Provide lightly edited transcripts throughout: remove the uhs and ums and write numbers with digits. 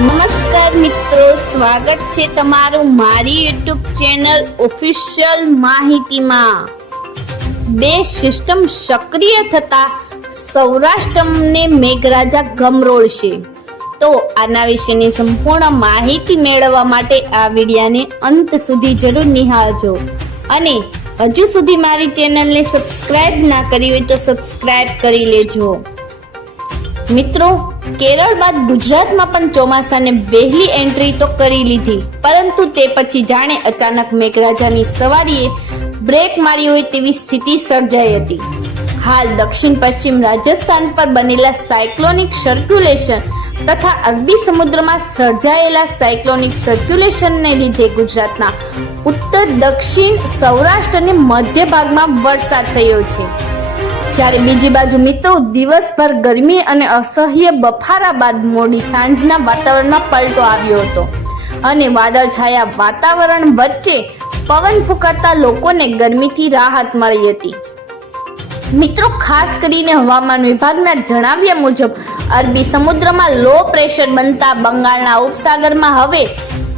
નમસ્કાર મિત્રો, સ્વાગત છે તમારું મારી યુટ્યુબ ચેનલ ઓફિશિયલ માહિતીમાં। બે સિસ્ટમ સક્રિય થતા સૌરાષ્ટ્રને મેઘરાજા ગમરોળશે, તો આના વિશેની સંપૂર્ણ માહિતી મેળવવા માટે આ વિડિયોને અંત સુધી જરૂર નિહાળજો અને હજુ સુધી મારી ચેનલને સબસ્ક્રાઇબ ના કરી હોય તો સબસ્ક્રાઇબ કરી લેજો। મિત્રો, કેરળ બાદ ગુજરાતમાં પણ ચોમાસાને વહેલી એન્ટ્રી તો કરી લીધી, પરંતુ તે પછી જાણે અચાનક મેઘરાજાની સવારીએ બ્રેક મારી હોય તેવી સ્થિતિ સર્જાઈ હતી। હાલ દક્ષિણ પશ્ચિમ રાજસ્થાન પર બનેલા સાયક્લોનિક સર્ક્યુલેશન તથા અરબી સમુદ્રમાં સર્જાયેલા સાયક્લોનિક સર્ક્યુલેશનને લીધે ગુજરાતના ઉત્તર, દક્ષિણ, સૌરાષ્ટ્ર અને મધ્ય ભાગમાં વરસાદ થયો છે। જ્યારે બીજી બાજુ મિત્રો, દિવસભર ગરમી અને અસહ્ય બફારા બાદ મોડી સાંજના વાતાવરણમાં પલટો આવ્યો હતો અને વાદળછાયા વાતાવરણ વચ્ચે પવન ફૂંકાતા લોકોને ગરમીથી રાહત મળી હતી। મિત્રો, ખાસ કરીને હવામાન વિભાગના જણાવ્યા મુજબ અરબી સમુદ્રમાં લો પ્રેશર બનતા બંગાળના ઉપસાગરમાં હવે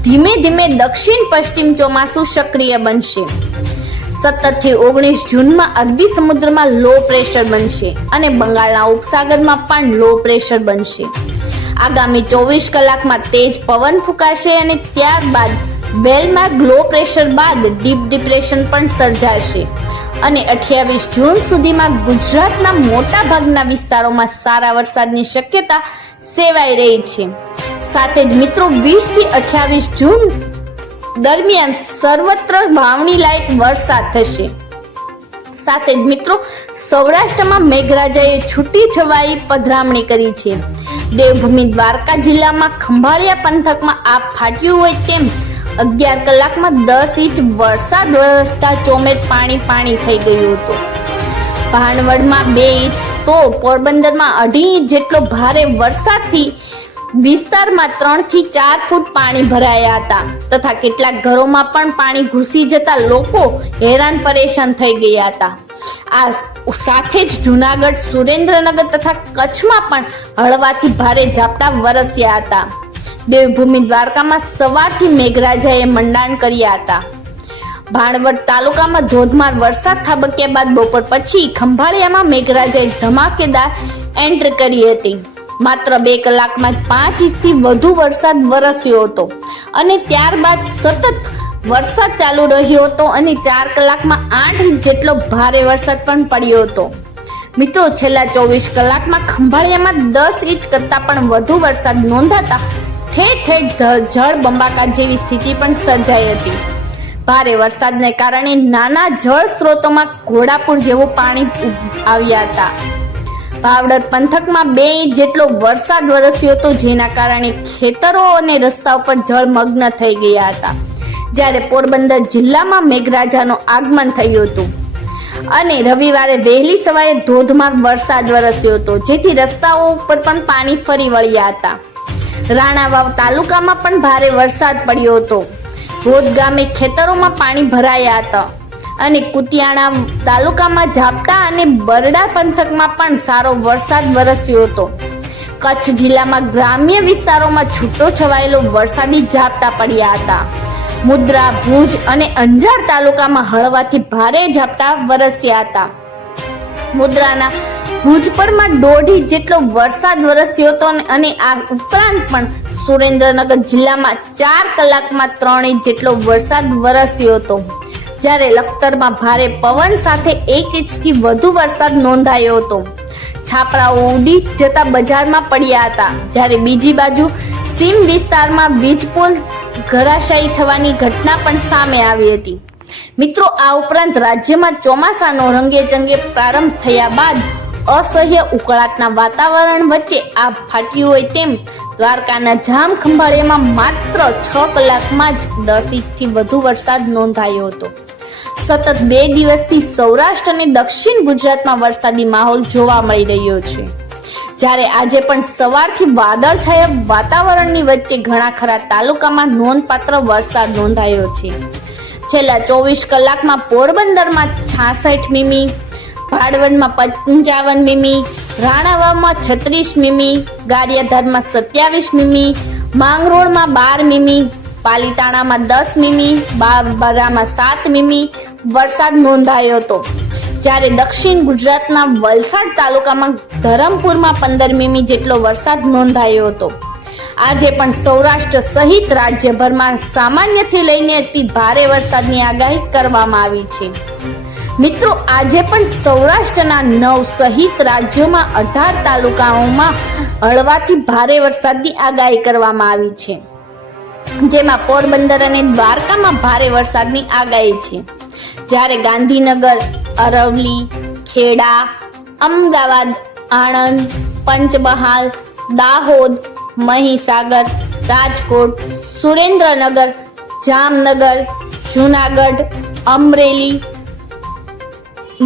ધીમે ધીમે દક્ષિણ પશ્ચિમ ચોમાસું સક્રિય બનશે। 17 થી 19 જૂનમાં અરબી સમુદ્રમાં લો પ્રેશર બનશે અને બંગાળના ઉપસાગરમાં પણ લો પ્રેશર બનશે। આગામી 24 કલાકમાં તેજ પવન ફૂંકાશે અને ત્યારબાદ વેલમાર્ક લો પ્રેશર બાદ ડીપ ડિપ્રેશન પણ સર્જાશે અને 28 જૂન સુધીમાં ગુજરાતના મોટા ભાગના વિસ્તારોમાં સારા વરસાદની શક્યતા સેવાઈ રહી છે। સાથે જ મિત્રો, 20 થી 28 જૂન દરમિયાન સર્વત્ર વાવણી લાયક વરસાદ થશે। સાથે જ મિત્રો, સૌરાષ્ટ્રમાં મેઘરાજાએ છૂટી છવાઈ પધરામણી કરી છે। દેવભૂમિ દ્વારકા જિલ્લામાં ખંભાળિયા પંથકમાં આપ ફાટ્યું હોય તેમ 11 કલાકમાં 10 ઇંચ વરસાદ વરસતા ચોમેર પાણી થઈ ગયું હતું। ભાણવડમાં 2 ઇંચ તો પોરબંદરમાં 2.5 ઇંચ જેટલો ભારે વરસાદથી વિસ્તારમાં 3 થી 4 ફૂટ પાણી ભરાયા હતા તથા કેટલાક ઘરોમાં પણ પાણી ઘૂસી જતા લોકો હેરાન પરેશાન થઈ ગયા હતા। આ સાથે જ જૂનાગઢ, સુરેન્દ્રનગર તથા કચ્છમાં પણ હળવાથી ભારે ઝાપટા વરસ્યા હતા। દેવભૂમિ દ્વારકામાં સવારથી મેઘરાજાએ મંડાણ કર્યા હતા। ભાણવડ તાલુકામાં ધોધમાર વરસાદ ખાબક્યા બાદ બપોર પછી ખંભાળિયામાં મેઘરાજાએ ધમાકેદાર એન્ટ્રી કરી હતી। માત્ર 2 કલાકમાં 5 ઇંચથી વધુ વરસાદ વરસ્યો હતો અને ત્યારબાદ સતત વરસાદ ચાલુ રહ્યો હતો અને 4 કલાકમાં 8 ઇંચ જેટલો ભારે વરસાદ પણ પડ્યો હતો। મિત્રો, છેલ્લા 24 કલાકમાં ખંભાળિયામાં 10 ઇંચ કરતાં પણ વધુ વરસાદ નોંધાતા ઠેર ઠેર જળ બંબાકાર જેવી સ્થિતિ પણ સર્જાઈ હતી। ભારે વરસાદને કારણે નાના જળ સ્ત્રોતોમાં ઘોડાપુર જેવું પાણી આવ્યા હતા। ભાવડર પંથકમાં 2 ઇંચ જેટલો વરસાદ વરસ્યો હતો, જેના કારણે ખેતરો અને રસ્તાઓ પર જળમગ્ન થઈ ગયા હતા। જ્યારે પોરબંદર જિલ્લામાં મેઘરાજાનું આગમન થયું હતું અને રવિવારે વહેલી સવારે ધોધમાર વરસાદ વરસ્યો હતો, જેથી રસ્તાઓ ઉપર પણ પાણી ફરી વળ્યા હતા। રાણાવાવ તાલુકામાં પણ ભારે વરસાદ પડ્યો હતો। ભોદ ગામે ખેતરોમાં પાણી ભરાયા હતા અને કુતિયાણા તાલુકામાં ઝાપટા અને બરડા પંથકમાં પણ સારો વરસાદ વરસ્યો હતો। કચ્છ જિલ્લામાં ગ્રામ્ય વિસ્તારોમાં છૂટો છવાયેલો વરસાદી ઝાપટા પડ્યા હતા। મુદ્રા, ભુજ અને અંજાર તાલુકામાં હળવાથી ભારે ઝાપટા વરસ્યા હતા। મુદ્રાના ભુજપરમાં 1.5 ઇંચ જેટલો વરસાદ વરસ્યો હતો અને આ ઉપરાંત પણ સુરેન્દ્રનગર જિલ્લામાં 4 કલાકમાં 3 ઇંચ જેટલો વરસાદ વરસ્યો હતો। જ્યારે લખતરમાં ભારે પવન સાથે 1 ઇંચથી વધુ વરસાદ નોંધાયો હતો। છાપરાઓ ઉડી જતા બજારમાં પડ્યા હતા। જ્યારે બીજી બાજુ સીમ વિસ્તારમાં વીજપોલ ધરાશાયી થવાની ઘટના પણ સામે આવી હતી। મિત્રો, આ ઉપરાંત રાજ્યમાં ચોમાસાનો રંગેચંગે પ્રારંભ થયા બાદ અસહ્ય ઉકળાટના વાતાવરણ વચ્ચે આપ ફાટ્યું હોય તેમ દ્વારકાના જામ ખંભાળિયામાં માત્ર 6 કલાકમાં જ 10 ઇંચથી વધુ વરસાદ નોંધાયો હતો। સતત 2 દિવસથી સૌરાષ્ટ્ર અને દક્ષિણ ગુજરાતમાં વરસાદી માહોલ જોવા મળી રહ્યો છે। જ્યારે આજે પણ સવારથી વાદળછાયા વાતાવરણની વચ્ચે ઘણા ખરા તાલુકામાં નોંધપાત્ર વરસાદ નોંધાયો છે। છેલ્લા 24 કલાકમાં પોરબંદરમાં 66 મીમી, ભાડવડમાં 55 મીમી, રાણાવાવમાં 36 મીમી, ગારિયાધારમાં 27 મીમી, માંગરોળમાં 12 મીમી, પાલીતાણામાં 10 મીમી, બાબરામાં 7 મીમી વરસાદ નોંધાયો હતો. જ્યારે દક્ષિણ ગુજરાતના વલસાડ તાલુકામાં ધરમપુરમાં 15 મીમી જેટલો વરસાદ નોંધાયો હતો. આજે પણ સૌરાષ્ટ્ર સહિત રાજ્યભરમાં સામાન્યથી લઈને અતિ ભારે વરસાદની આગાહી કરવામાં આવી છે. મિત્રો, આજે પણ સૌરાષ્ટ્રના 9 સહિત રાજ્યોમાં 18 તાલુકાઓમાં હળવાથી ભારે વરસાદની આગાહી કરવામાં આવી છે, જેમાં પોરબંદર અને દ્વારકામાં ભારે વરસાદની આગાહી છે. જ્યારે ગાંધીનગર, અરવલ્લી, ખેડા, અમદાવાદ, આણંદ, પંચમહાલ, દાહોદ, મહીસાગર, રાજકોટ, સુરેન્દ્રનગર, જામનગર, જૂનાગઢ, અમરેલી,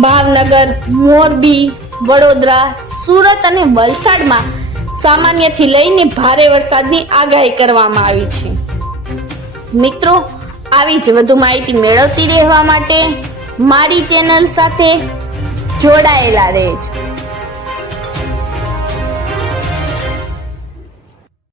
ભાવનગર, મોરબી, વડોદરા, સુરત અને વલસાડમાં સામાન્યથી લઈને ભારે વરસાદની આગાહી કરવામાં આવી છે. મિત્રો, આવી જ વધુ માહિતી મેળવતી રહેવા માટે મારી ચેનલ સાથે જોડાયેલા રહેજો.